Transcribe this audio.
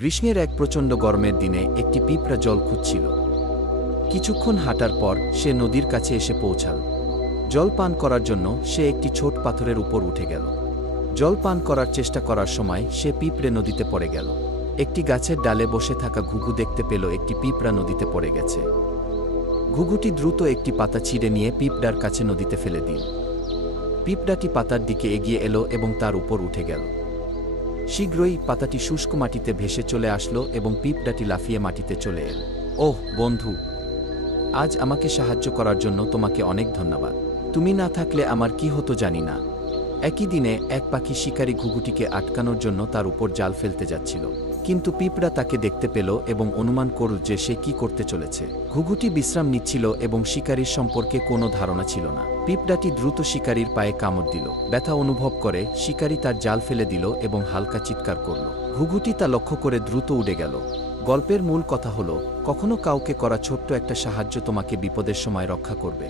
গ্রীষ্মের এক প্রচণ্ড গরমের দিনে একটি পিঁপড়া জল খুঁজছিল। কিছুক্ষণ হাঁটার পর সে নদীর কাছে এসে পৌঁছাল। জল পান করার জন্য সে একটি ছোট পাথরের উপর উঠে গেল। জল পান করার চেষ্টা করার সময় সে পিঁপড়ে নদীতে পড়ে গেল। একটি গাছের ডালে বসে থাকা ঘুঘু দেখতে পেল একটি পিঁপড়া নদীতে পড়ে গেছে। ঘুঘুটি দ্রুত একটি পাতা ছিঁড়ে নিয়ে পিঁপড়ার কাছে নদীতে ফেলে দিল। পিঁপড়াটি পাতার দিকে এগিয়ে এলো এবং তার উপর উঠে গেল। শীঘ্রই পাতাটি শুষ্ক মাটিতে ভেসে চলে আসলো এবং পিঁপড়াটি লাফিয়ে মাটিতে চলে এল। ওহ বন্ধু, আজ আমাকে সাহায্য করার জন্য তোমাকে অনেক ধন্যবাদ। তুমি না থাকলে আমার কি হতো জানি না। একই দিনে এক পাখি শিকারী ঘুঘুটিকে আটকানোর জন্য তার উপর জাল ফেলতে যাচ্ছিল, কিন্তু পিঁপড়া তাকে দেখতে পেল এবং অনুমান করল যে সে কি করতে চলেছে। ঘুঘুটি বিশ্রাম নিচ্ছিল এবং শিকারীর সম্পর্কে কোনো ধারণা ছিল না। পিঁপড়াটি দ্রুত শিকারীর পায়ে কামড় দিল। ব্যথা অনুভব করে শিকারী তার জাল ফেলে দিল এবং হালকা চিৎকার করল। ঘুঘুটি তা লক্ষ্য করে দ্রুত উড়ে গেল। গল্পের মূল কথা হলো, কখনো কাউকে করা ছোট্ট একটা সাহায্য তোমাকে বিপদের সময় রক্ষা করবে।